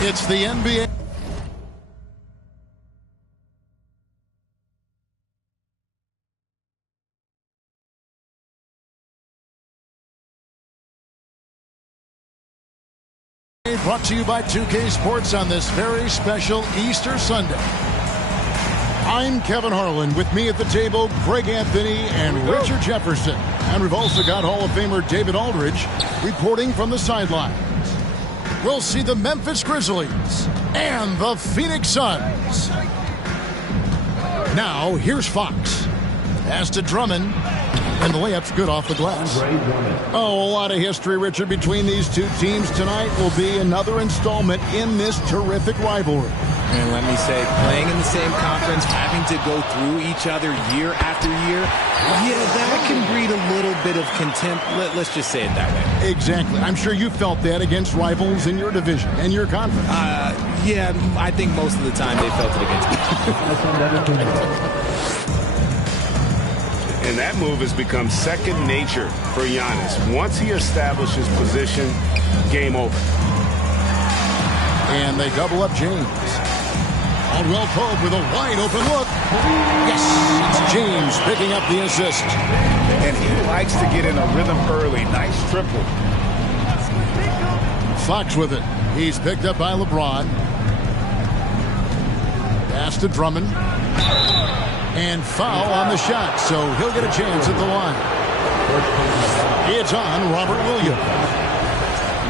It's the NBA. Brought to you by 2K Sports on this very special Easter Sunday. I'm Kevin Harlan. With me at the table, Greg Anthony and Richard Jefferson. And we've also got Hall of Famer David Aldridge reporting from the sidelines. We'll see the Memphis Grizzlies and the Phoenix Suns. Now, here's Fox. Pass to Drummond. And the layup's good off the glass. Oh, a lot of history, Richard, between these two teams tonight will be another installment in this terrific rivalry. And let me say, playing in the same conference, having to go through each other year after year, yeah, that can breed a little bit of contempt. Let's just say it that way. Exactly. I'm sure you felt that against rivals in your division and your conference. Yeah, I think most of the time they felt it against me. And that move has become second nature for Giannis. Once he establishes position, game over. And they double up James. Caldwell Pope with a wide open look. Yes, it's James picking up the assist. And he likes to get in a rhythm early. Nice triple. Fox with it. He's picked up by LeBron. Pass to Drummond. And foul on the shot, so he'll get a chance at the line. It's on Robert Williams.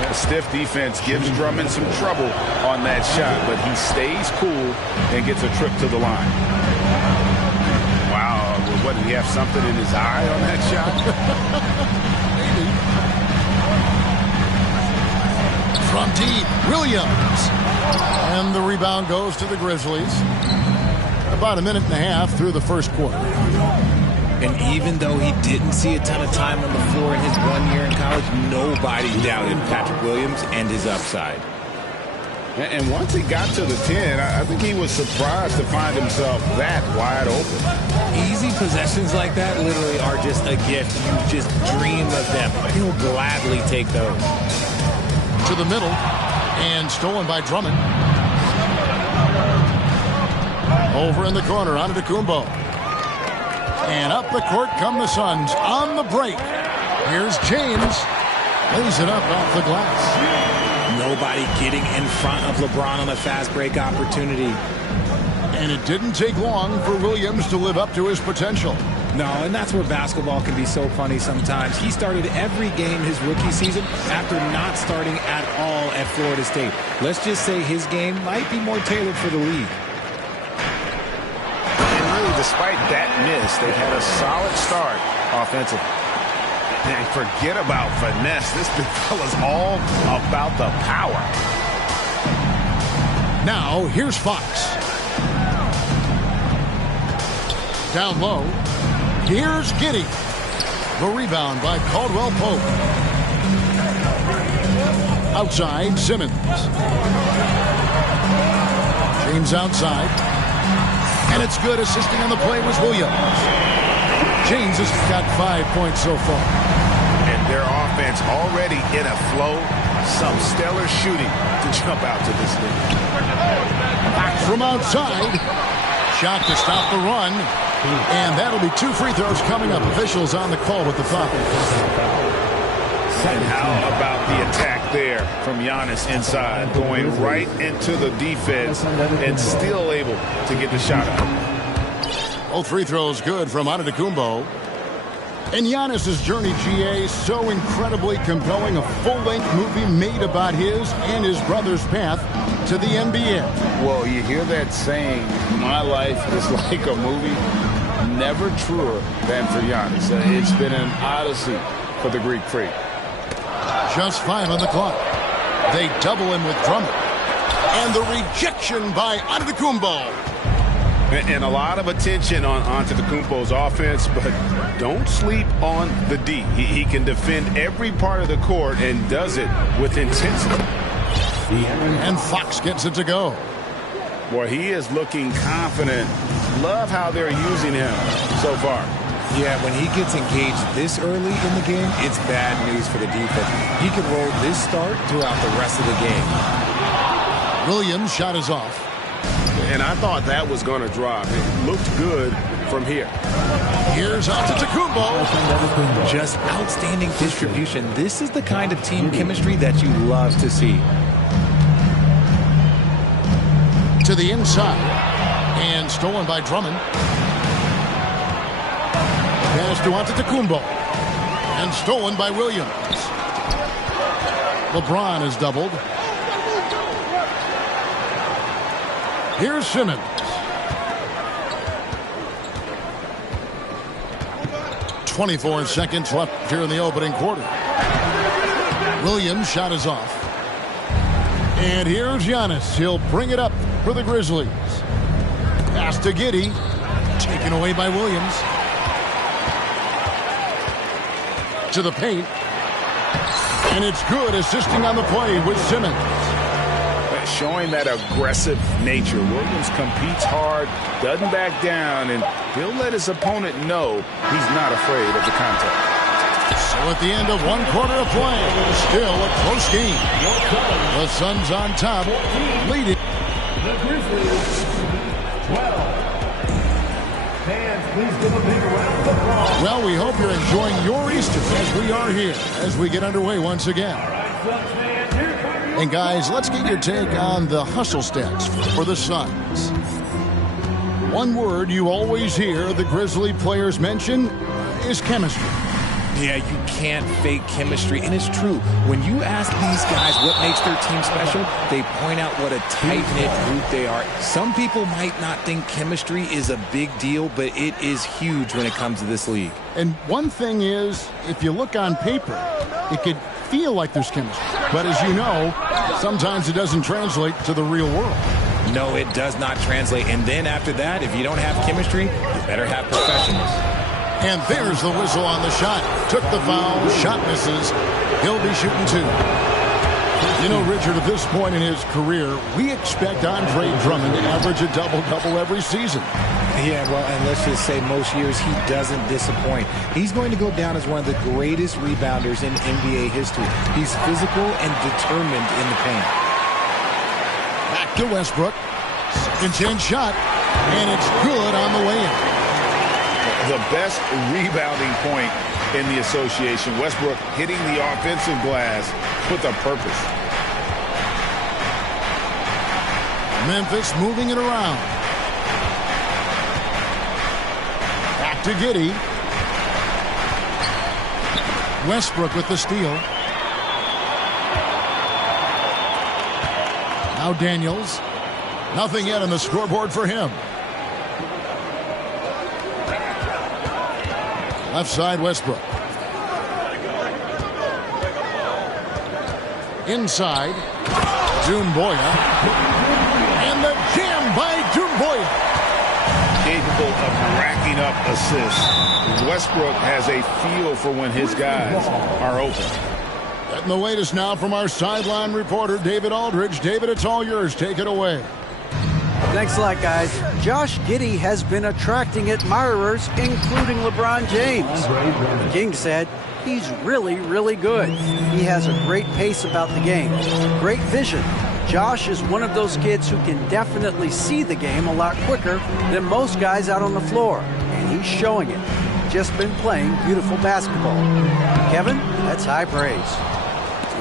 A stiff defense gives Drummond some trouble on that shot, but he stays cool and gets a trip to the line. Wow, what, did he have something in his eye on that shot? Maybe. From deep, Williams. And the rebound goes to the Grizzlies. About a minute and a half through the first quarter. And even though he didn't see a ton of time on the floor in his 1 year in college, nobody doubted Patrick Williams and his upside. And once he got to the 10, I think he was surprised to find himself that wide open. Easy possessions like that literally are just a gift. You just dream of them. He'll gladly take those. To the middle, and stolen by Drummond. Over in the corner, Antetokounmpo. And up the court come the Suns on the break. Here's James. Lays it up off the glass. Nobody getting in front of LeBron on a fast break opportunity. And it didn't take long for Williams to live up to his potential. No, and that's where basketball can be so funny sometimes. He started every game his rookie season after not starting at all at Florida State. Let's just say his game might be more tailored for the league. Despite that miss, they've had a solid start offensively. And forget about finesse. This big fella's all about the power. Now, here's Fox. Down low. Here's Giddey. The rebound by Caldwell Pope. Outside, Simmons. James outside. And it's good. Assisting on the play was Williams. James has got 5 points so far. And their offense already in a flow. Some stellar shooting to jump out to this lead. From outside. Shot to stop the run. And that'll be 2 free throws coming up. Officials on the call with the foul. And how about the attack there from Giannis inside, going right into the defense and still able to get the shot out. Both free throws good from Antetokounmpo. And Giannis's journey, GA, so incredibly compelling. A full-length movie made about his and his brother's path to the NBA. Well, you hear that saying, my life is like a movie. Never truer than for Giannis. It's been an odyssey for the Greek Freak. Just 5 on the clock. They double him with Drummond. And the rejection by Antetokounmpo. And a lot of attention on Antetokounmpo's offense, but don't sleep on the D. He can defend every part of the court and does it with intensity. And Fox gets it to go. Boy, he is looking confident. Love how they're using him so far. Yeah, when he gets engaged this early in the game, it's bad news for the defense. He can roll this start throughout the rest of the game. Williams' shot is off. And I thought that was going to drop. It looked good from here. Here's Antetokounmpo. Just outstanding distribution. This is the kind of team chemistry that you love to see. To the inside. And stolen by Drummond. Pass to Antetokounmpo. And stolen by Williams. LeBron is doubled. Here's Simmons. .24 seconds left here in the opening quarter. Williams' shot is off. And here's Giannis. He'll bring it up for the Grizzlies. Pass to Giddey. Taken away by Williams. To the paint. And it's good, assisting on the play with Simmons. Showing that aggressive nature. Williams competes hard, doesn't back down, and he'll let his opponent know he's not afraid of the contact. So at the end of one quarter of play, still a close game. The Suns on top, leading. The Grizzlies, 12. Fans, please give a big round of applause. Well, we hope you're enjoying your Easter as we are here, as we get underway once again. And guys, let's get your take on the hustle stats for the Suns. One word you always hear the Grizzly players mention is chemistry. Yeah, you can't fake chemistry, and it's true. When you ask these guys what makes their team special, they point out what a tight-knit group they are. Some people might not think chemistry is a big deal, but it is huge when it comes to this league. And one thing is, if you look on paper, it could feel like there's chemistry. But as you know, sometimes it doesn't translate to the real world. No, it does not translate. And then after that, if you don't have chemistry, you better have professionals. And there's the whistle on the shot. Took the foul, shot misses. He'll be shooting two. You know, Richard, at this point in his career, we expect Andre Drummond to average a double-double every season. Yeah, well, and let's just say most years he doesn't disappoint. He's going to go down as one of the greatest rebounders in NBA history. He's physical and determined in the paint. Back to Westbrook. Second chance shot. And it's good on the way in. The best rebounding point in the association. Westbrook hitting the offensive glass with a purpose. Memphis moving it around. Back to Giddey. Westbrook with the steal. Now Daniels. Nothing yet on the scoreboard for him. Left side, Westbrook. Inside, Doumbouya. And the jam by Doumbouya. Capable of racking up assists. Westbrook has a feel for when his guys are open. Getting the latest now from our sideline reporter, David Aldridge. David, it's all yours. Take it away. Thanks a lot, guys. Josh Giddey has been attracting admirers, including LeBron James. The King said he's really, really good. He has a great pace about the game, great vision. Josh is one of those kids who can definitely see the game a lot quicker than most guys out on the floor, and he's showing it. Just been playing beautiful basketball. Kevin, that's high praise.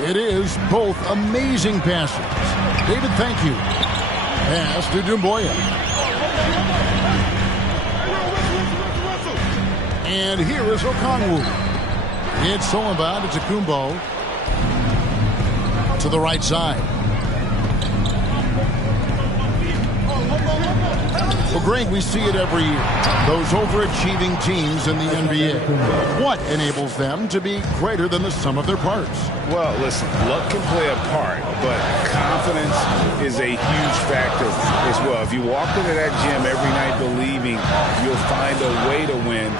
It is both amazing passes. David, thank you. Pass to Doumbouya. And here is Okongwu. It's stolen by Antetokounmpo to the right side. Well, Greg, we see it every year. Those overachieving teams in the NBA. What enables them to be greater than the sum of their parts? Well, listen, luck can play a part, but confidence is a huge factor as well. If you walk into that gym every night believing you'll find a way to win,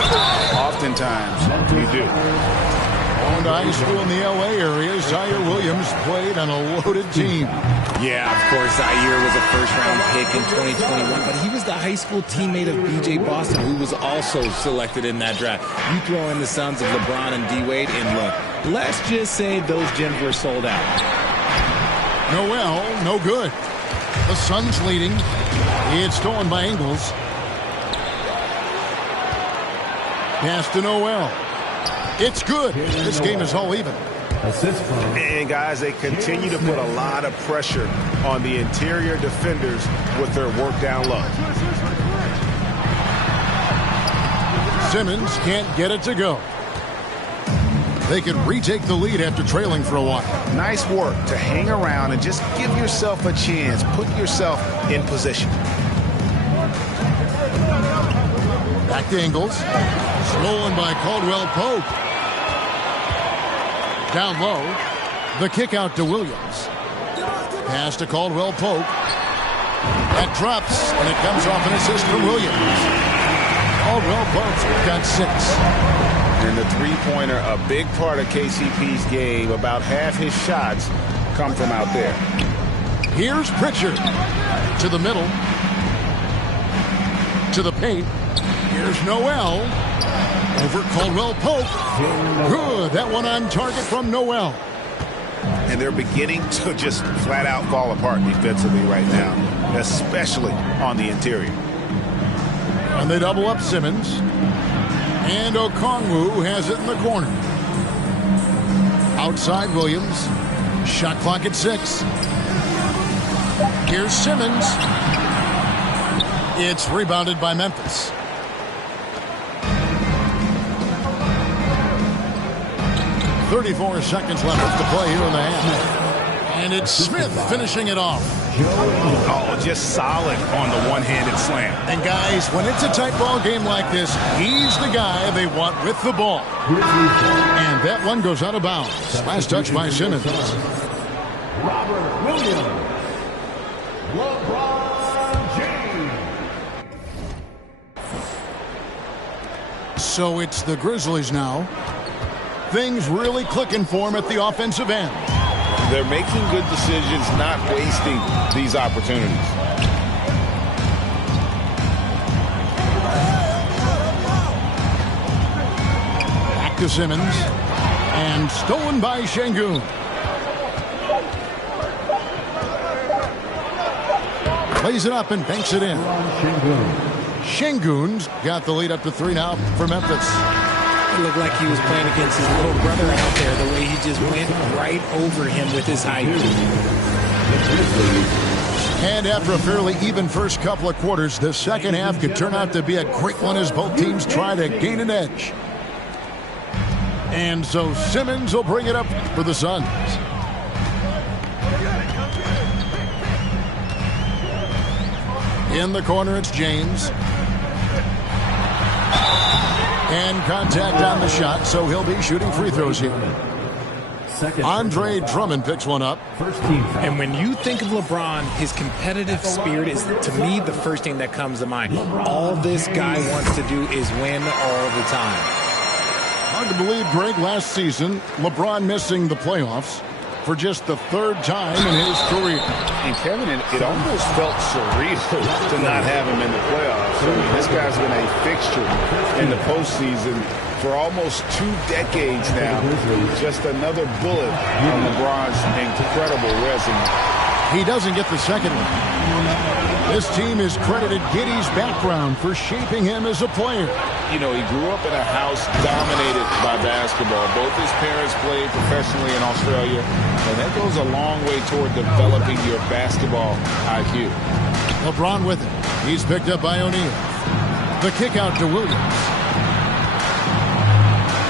oftentimes you do. Going to high school in the L.A. area, Zaire Williams played on a loaded team. Yeah, of course, Zaire was a first-round pick in 2021, but he was the high school teammate of B.J. Boston, who was also selected in that draft. You throw in the sons of LeBron and D-Wade, and look, let's just say those gyms were sold out. No well, no good. The Suns leading. It's stolen by Ingles. Pass to Noel. It's good. This game is all even. And guys, they continue to put a lot of pressure on the interior defenders with their work down low. Simmons can't get it to go. They can retake the lead after trailing for a while. Nice work to hang around and just give yourself a chance. Put yourself in position. Back to Ingles. Stolen by Caldwell Pope. Down low. The kick out to Williams. Pass to Caldwell Pope. That drops, and it comes off an assist from Williams. Caldwell Pope's got 6. And the three-pointer, a big part of KCP's game. About half his shots come from out there. Here's Pritchard. To the middle. To the paint. Here's Noel. Over Caldwell Pope. Good. That one on target from Noel. And they're beginning to just flat-out fall apart defensively right now, especially on the interior. And they double up Simmons. And Okongwu has it in the corner. Outside Williams. Shot clock at 6. Here's Simmons. It's rebounded by Memphis. .34 seconds left to play here in the half. And it's Smith finishing it off. Oh, just solid on the one-handed slam. And guys, when it's a tight ball game like this, he's the guy they want with the ball. And that one goes out of bounds. Last touch by Simmons. Robert Williams. LeBron James. So it's the Grizzlies now. Things really clicking for him at the offensive end. They're making good decisions, not wasting these opportunities. Back to Simmons. And stolen by Şengün. Plays it up and banks it in. Şengün's got the lead up to 3 now for Memphis. It looked like he was playing against his little brother out there, the way he just went right over him with his height. And after a fairly even first couple of quarters, the second half could turn out to be a great one as both teams try to gain an edge. And so Simmons will bring it up for the Suns. In the corner, it's James. And contact on the shot, so he'll be shooting free throws here. Andre Drummond picks one up. And when you think of LeBron, his competitive spirit is, to me, the first thing that comes to mind. All this guy wants to do is win all the time. Hard to believe, Greg, last season, LeBron missing the playoffs for just the 3rd time in his career. And Kevin, it almost felt surreal to not have him in the playoffs. I mean, this guy's been a fixture in the postseason for almost 2 decades now. Just another bullet on LeBron's incredible resume. He doesn't get the second one. This team has credited Giddey's background for shaping him as a player. You know, he grew up in a house dominated by basketball. Both his parents played professionally in Australia, and that goes a long way toward developing your basketball IQ. LeBron with it. He's picked up by O'Neal. The kick out to Williams.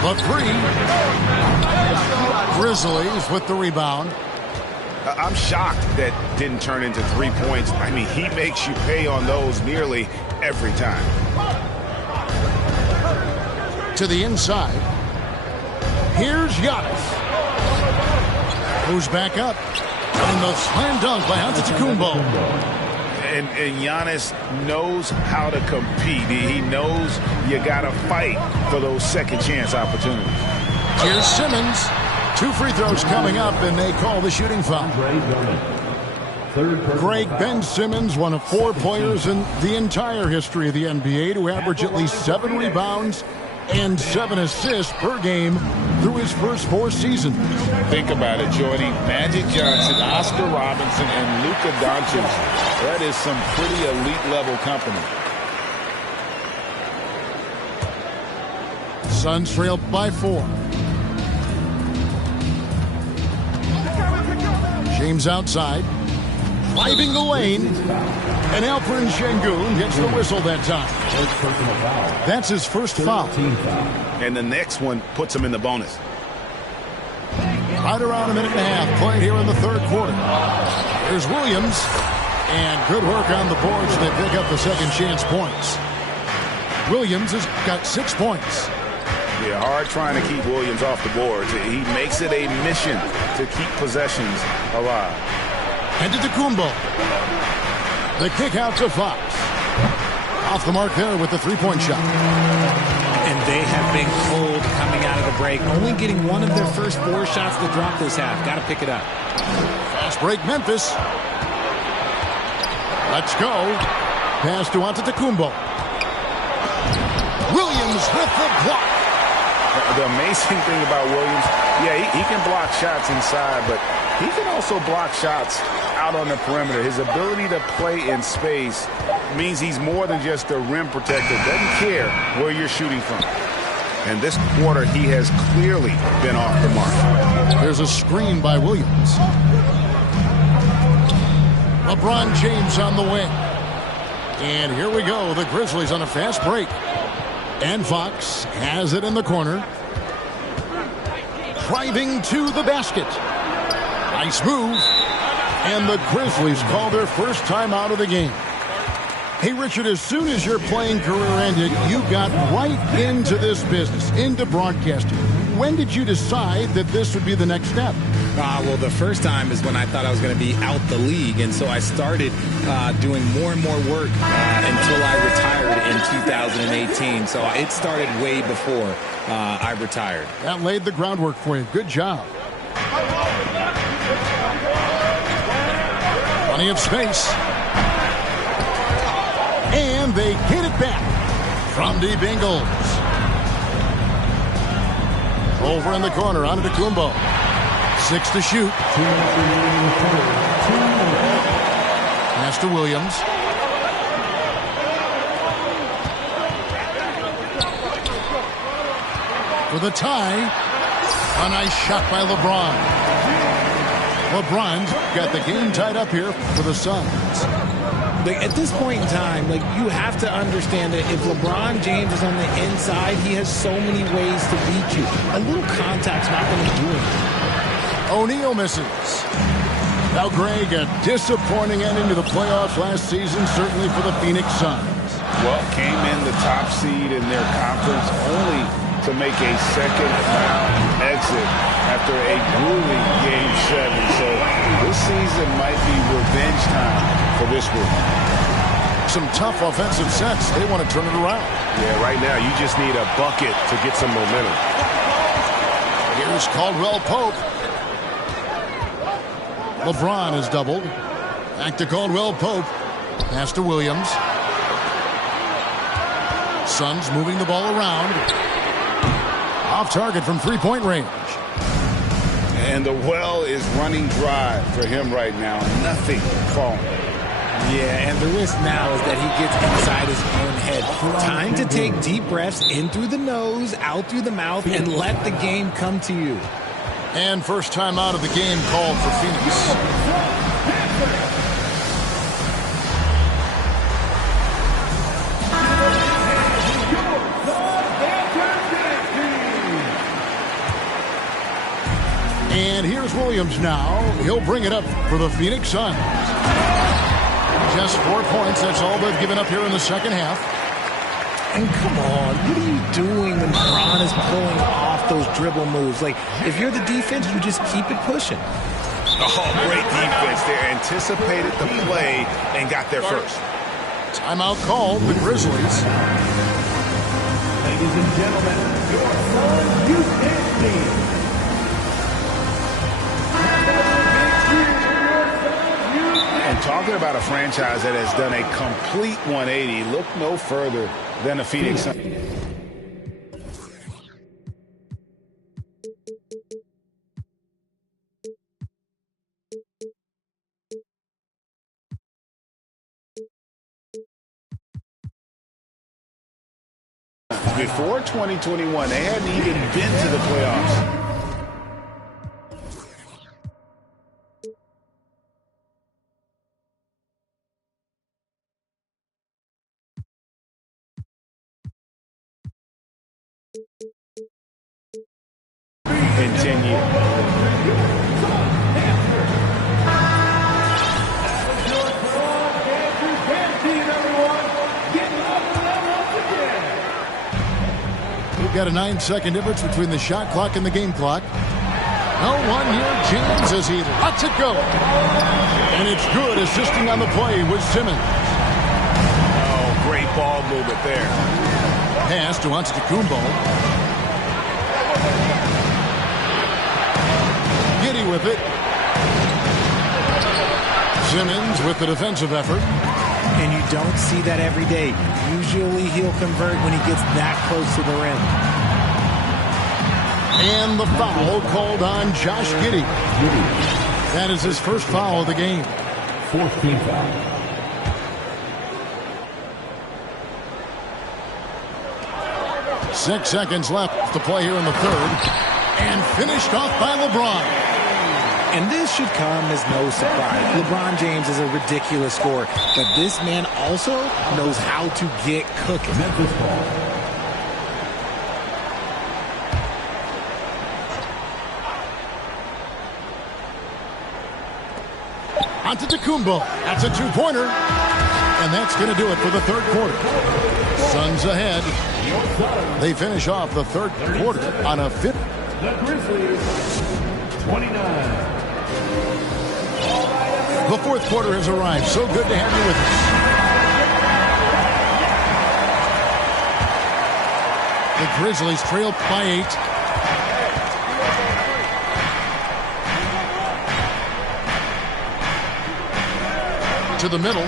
The 3. Grizzlies with the rebound. I'm shocked that didn't turn into 3 points. I mean, he makes you pay on those nearly every time. To the inside. Here's Giannis. Who's back up. And the slam dunk by Antetokounmpo. And Giannis knows how to compete. He knows you got to fight for those second chance opportunities. Here's Simmons. 2 free throws coming up, and they call the shooting foul. Greg, Ben Simmons, one of 4 players in the entire history of the NBA to average at least 7 rebounds and 7 assists per game through his first 4 seasons. Think about it, Jordy. Magic Johnson, Oscar Robinson, and Luka Doncic. That is some pretty elite-level company. Suns trail by 4. James outside, driving the lane, and Alperen Şengün gets the whistle that time. That's his first foul. And the next one puts him in the bonus. Right around a minute and a half played here in the third quarter. Here's Williams, and good work on the boards. They pick up the second chance points. Williams has got 6 points. Yeah, hard trying to keep Williams off the boards. He makes it a mission to keep possessions alive. And to Kumbo. The kick out to Fox. Off the mark there with the three-point shot. And they have been cold coming out of the break. Only getting one of their first 4 shots to drop this half. Got to pick it up. Fast break, Memphis. Let's go. Pass to Antetokounmpo. Williams with the block. The amazing thing about Williams, yeah, he can block shots inside, but he can also block shots out on the perimeter. His ability to play in space means he's more than just a rim protector. Doesn't care where you're shooting from. And this quarter, he has clearly been off the mark. There's a screen by Williams. LeBron James on the wing. And here we go. The Grizzlies on a fast break. And Fox has it in the corner. Driving to the basket. Nice move. And the Grizzlies call their first time out of the game. Hey, Richard, as soon as your playing career ended, you got right into this business, into broadcasting. When did you decide that this would be the next step? Well, the first time is when I thought I was going to be out the league, and so I started doing more and more work until I retired in 2018. So it started way before I retired. That laid the groundwork for you. Good job. Plenty of space. And they get it back from deep Ingles. Over in the corner, Antetokounmpo. 6 to shoot. Pass to Williams. For the tie. A nice shot by LeBron. LeBron's got the game tied up here for the Suns. At this point in time, you have to understand that if LeBron James is on the inside, he has so many ways to beat you. A little contact's not going to do it. O'Neal misses. Now, Greg, a disappointing ending to the playoffs last season, certainly for the Phoenix Suns. Well, came in the top seed in their conference only to make a second-round exit after a grueling Game 7. So this season might be revenge time for this group. Some tough offensive sets. They want to turn it around. Yeah, right now you just need a bucket to get some momentum. Here's Caldwell Pope. LeBron is doubled. Back to Caldwell Pope. Pass to Williams. Suns moving the ball around. Off target from three-point range. And the well is running dry for him right now. Nothing falling. Yeah, and the risk now is that he gets inside his own head. Time to take deep breaths in through the nose, out through the mouth, and let the game come to you. And first time out of the game called for Phoenix. And here's Williams now. He'll bring it up for the Phoenix Suns. Just 4 points. That's all they've given up here in the second half. And come on, what are you doing when LeBron is pulling off those dribble moves? If you're the defense, you just keep it pushing. Oh, great defense there. Anticipated the play and got there first. Timeout called, the Grizzlies. Ladies and gentlemen, your Suns Houston team. And talking about a franchise that has done a complete 180, look no further than the Phoenix Suns. before 2021, they hadn't even been to the playoffs. In 10 years. We've got a 9-second difference between the shot clock and the game clock. No one near James as he lets it go. And it's good, assisting on the play with Simmons. Oh, great ball movement there. Pass to Antetokounmpo. Giddy with it. Simmons with the defensive effort. And you don't see that every day. Usually he'll convert when he gets that close to the rim. And the foul called on Josh Giddey. That is his first foul of the game. 4th team foul. Six seconds left to play here in the third. And finished off by LeBron. And this should come as no surprise. LeBron James is a ridiculous scorer, but this man also knows how to get cooking. Memphis ball. Antetokounmpo. That's a two-pointer. And that's going to do it for the third quarter. Suns ahead. They finish off the third quarter on a 5th. The Grizzlies, 29. The fourth quarter has arrived. So good to have you with us. The Grizzlies trail by 8. To the middle.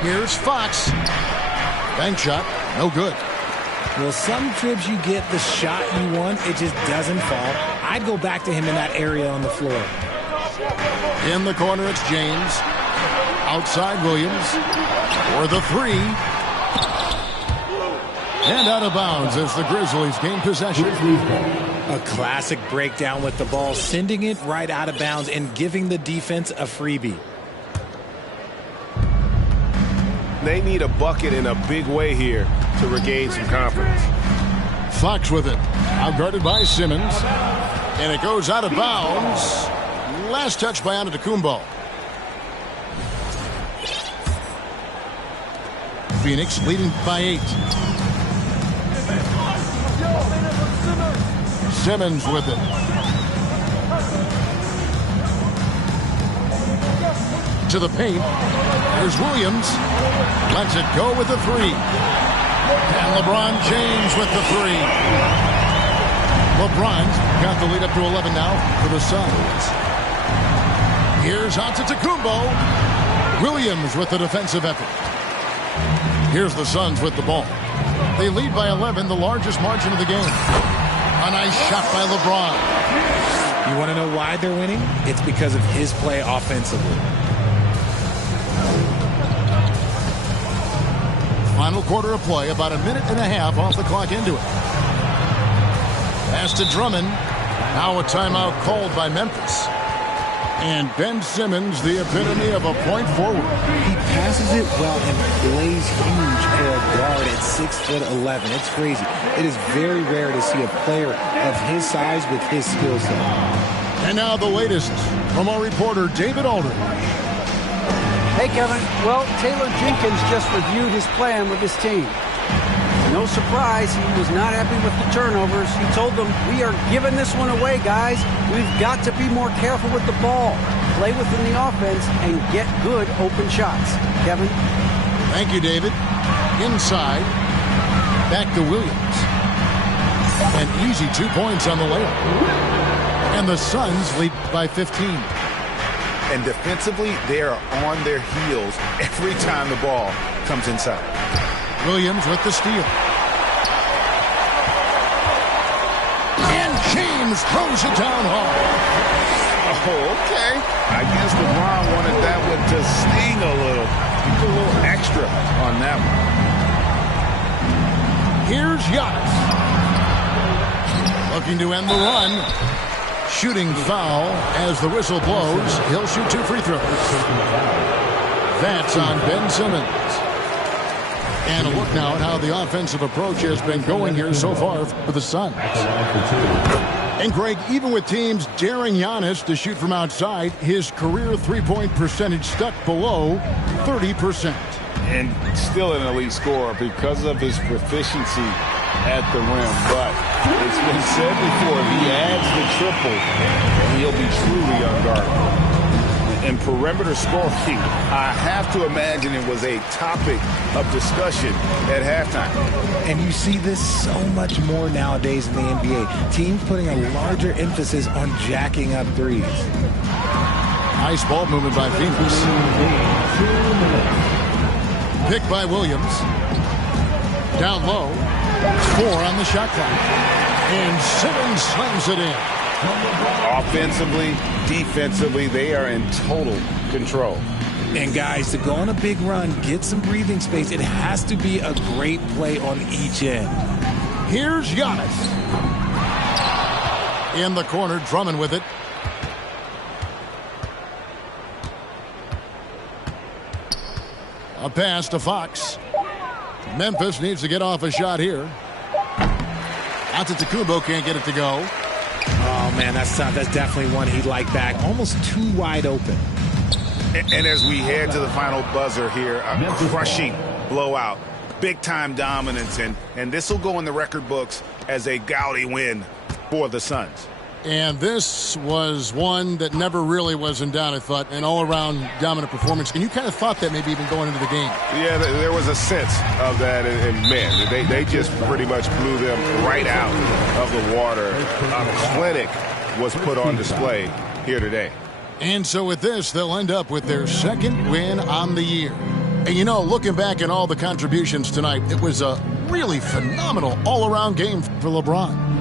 Here's Fox. Bank shot. No good. Well, some trips you get the shot you want, it just doesn't fall. I'd go back to him in that area on the floor. In the corner, it's James. Outside, Williams. For the three. And out of bounds as the Grizzlies gain possession. A classic breakdown with the ball, sending it right out of bounds and giving the defense a freebie. They need a bucket in a big way here to regain some confidence. Fox with it. Outguarded by Simmons. And it goes out of bounds. Last touch by Antetokounmpo. Phoenix leading by 8. Simmons with it. To the paint. There's Williams. Lets it go with the three. And LeBron James with the three. LeBron's got the lead up to 11 now for the Suns. Here's Antetokounmpo. Williams with the defensive effort. Here's the Suns with the ball. They lead by 11, the largest margin of the game. A nice shot by LeBron. You want to know why they're winning? It's because of his play offensively. Final quarter of play, about a minute and a half off the clock into it. Pass to Drummond. Now a timeout called by Memphis. And Ben Simmons, the epitome of a point forward. He passes it well and plays huge for a guard at 6'11". It's crazy. It is very rare to see a player of his size with his skill set. And now the latest from our reporter, David Aldridge. Hey, Kevin. Well, Taylor Jenkins just reviewed his plan with his team. No surprise, he was not happy with the turnovers. He told them, we are giving this one away, guys. We've got to be more careful with the ball, play within the offense, and get good open shots. Kevin? Thank you, David. Inside. Back to Williams. An easy 2 points on the layup. And the Suns lead by 15. And defensively, they are on their heels every time the ball comes inside. Williams with the steal. And James throws it down hard. Oh, okay. I guess LeBron wanted that one to sting a little. He's a little extra on that one. Here's Giannis. Looking to end the run. Shooting foul as the whistle blows. He'll shoot 2 free throws. That's on Ben Simmons. And a look now at how the offensive approach has been going here so far for the Suns. And Greg, even with teams daring Giannis to shoot from outside, his career three-point percentage stuck below 30%. And still an elite scorer because of his proficiency at the rim. But it's been said before, if he adds the triple, he'll be truly unguardable. And perimeter scoring, I have to imagine it was a topic of discussion at halftime. And you see this so much more nowadays in the NBA. Teams putting a larger emphasis on jacking up threes. Nice ball movement by Phoenix. Picked by Williams. Down low. 4 on the shot clock. And Simmons slams it in. Offensively, defensively, they are in total control. And guys, to go on a big run, get some breathing space, it has to be a great play on each end. Here's Giannis. In the corner, Drummond with it. A pass to Fox. Memphis needs to get off a shot here. Antetokounmpo can't get it to go. Oh, man, that's tough. That's definitely one he'd like back. Almost too wide open. And as we head to the final buzzer here, a crushing blowout, big-time dominance, and this will go in the record books as a gaudy win for the Suns. And this was one that never really was in doubt, I thought, an all-around dominant performance. And you kind of thought that maybe even going into the game. Yeah, there was a sense of that, and man, they just pretty much blew them right out of the water. A clinic was put on display here today. And so with this, they'll end up with their second win on the year. And you know, looking back at all the contributions tonight, it was a really phenomenal all-around game for LeBron.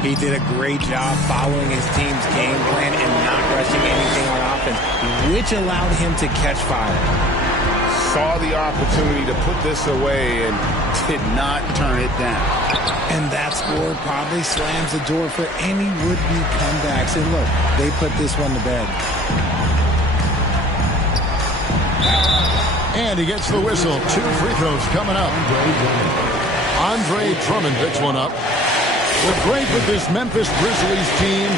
He did a great job following his team's game plan and not rushing anything on offense, which allowed him to catch fire. Saw the opportunity to put this away and did not turn it down. And that score probably slams the door for any would-be comebacks. And look, they put this one to bed. And he gets the whistle. 2 free throws coming up. Andre Drummond picks one up. Well, great with this Memphis Grizzlies team.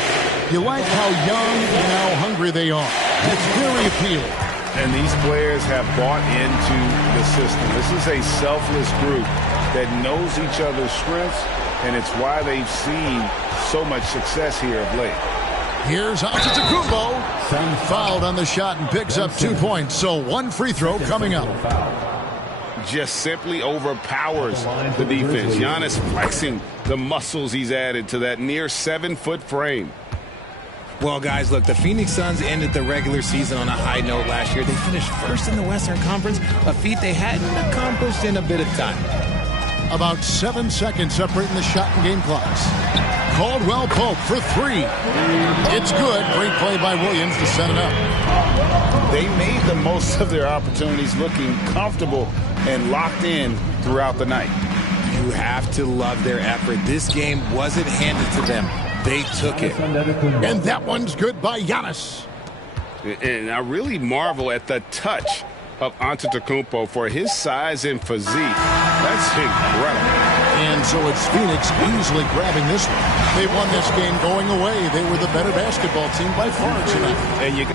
You like how young and how hungry they are. It's very appealing. And these players have bought into the system. This is a selfless group that knows each other's strengths, and it's why they've seen so much success here of late. Here's Antetokounmpo. Fouled on the shot and picks up 2 points. So 1 free throw coming up. Just simply overpowers the defense. Giannis flexing the muscles he's added to that near 7-foot frame. Well, guys, look, the Phoenix Suns ended the regular season on a high note last year. They finished first in the Western Conference, a feat they hadn't accomplished in a bit of time. About 7 seconds separating the shot and game clocks. Caldwell Pope for 3. It's good. Great play by Williams to set it up. They made the most of their opportunities, looking comfortable and locked in throughout the night. You have to love their effort. This game wasn't handed to them. They took it. And that one's good by Giannis. And I really marvel at the touch of Antetokounmpo for his size and physique. That's incredible. And so it's Phoenix easily grabbing this one. They won this game going away. They were the better basketball team by far tonight. And you